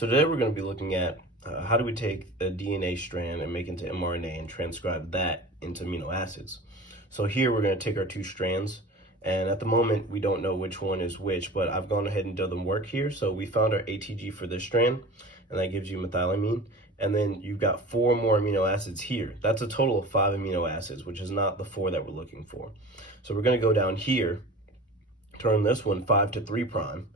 So today we're going to be looking at how do we take a DNA strand and make it into mRNA and transcribe that into amino acids. So here we're going to take our two strands, and at the moment we don't know which one is which, but I've gone ahead and done the work here. So we found our ATG for this strand, and that gives you methylamine. And then you've got 4 more amino acids here. That's a total of 5 amino acids, which is not the 4 that we're looking for. So we're going to go down here, turn this one 5 to 3 prime,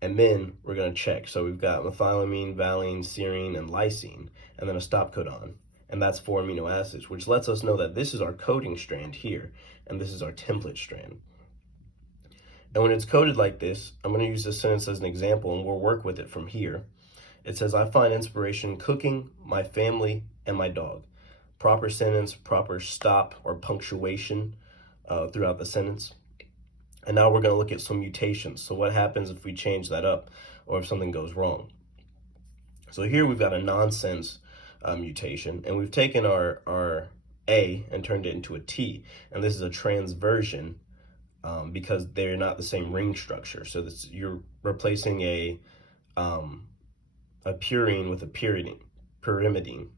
and then we're going to check. So we've got methylamine, valine, serine, and lysine, and then a stop codon. And that's 4 amino acids, which lets us know that this is our coding strand here, and this is our template strand. And when it's coded like this, I'm going to use this sentence as an example, and we'll work with it from here. It says, I find inspiration in cooking, my family, and my dog. Proper sentence, proper stop or punctuation throughout the sentence. And now we're going to look at some mutations. So what happens if we change that up or if something goes wrong? So here we've got a nonsense mutation, and we've taken our A and turned it into a T. And this is a transversion because they're not the same ring structure. So you're replacing a purine with a pyrimidine.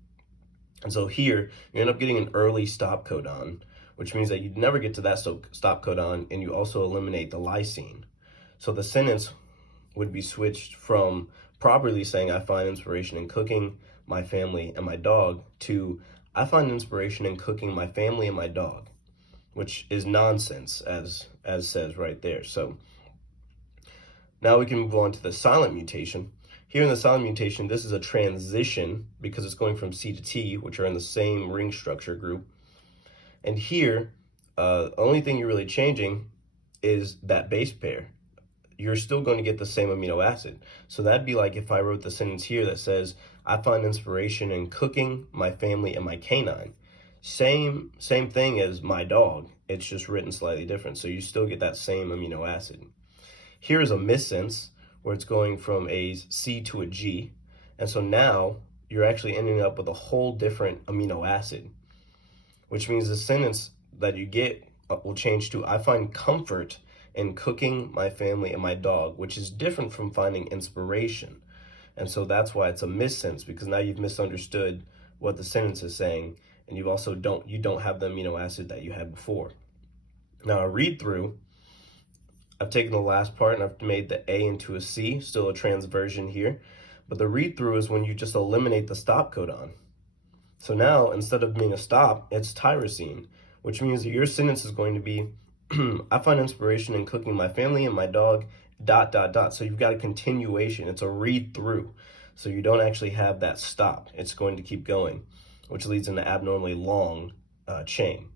And so here you end up getting an early stop codon, which means that you'd never get to that stop codon, and you also eliminate the lysine. So the sentence would be switched from properly saying, I find inspiration in cooking, my family, and my dog, to I find inspiration in cooking, my family, and my dog, which is nonsense, as says right there. So now we can move on to the silent mutation. Here in the silent mutation, this is a transition because it's going from C to T, which are in the same ring structure group. And here, the only thing you're really changing is that base pair. You're still going to get the same amino acid. So that'd be like if I wrote the sentence here that says, I find inspiration in cooking, my family, and my canine. Same thing as my dog. It's just written slightly different. So you still get that same amino acid. Here is a missense where it's going from a C to a G. And so now you're actually ending up with a whole different amino acid, which means the sentence that you get will change to, I find comfort in cooking, my family, and my dog, which is different from finding inspiration. And so that's why it's a missense, because now you've misunderstood what the sentence is saying, and you don't have the amino acid that you had before. Now a read through, I've taken the last part and I've made the A into a C, still a transversion here. But the read through is when you just eliminate the stop codon. So now, instead of being a stop, it's tyrosine, which means that your sentence is going to be, I find inspiration in cooking my family and my dog, ... So you've got a continuation. It's a read through. So you don't actually have that stop. It's going to keep going, which leads in an abnormally long chain.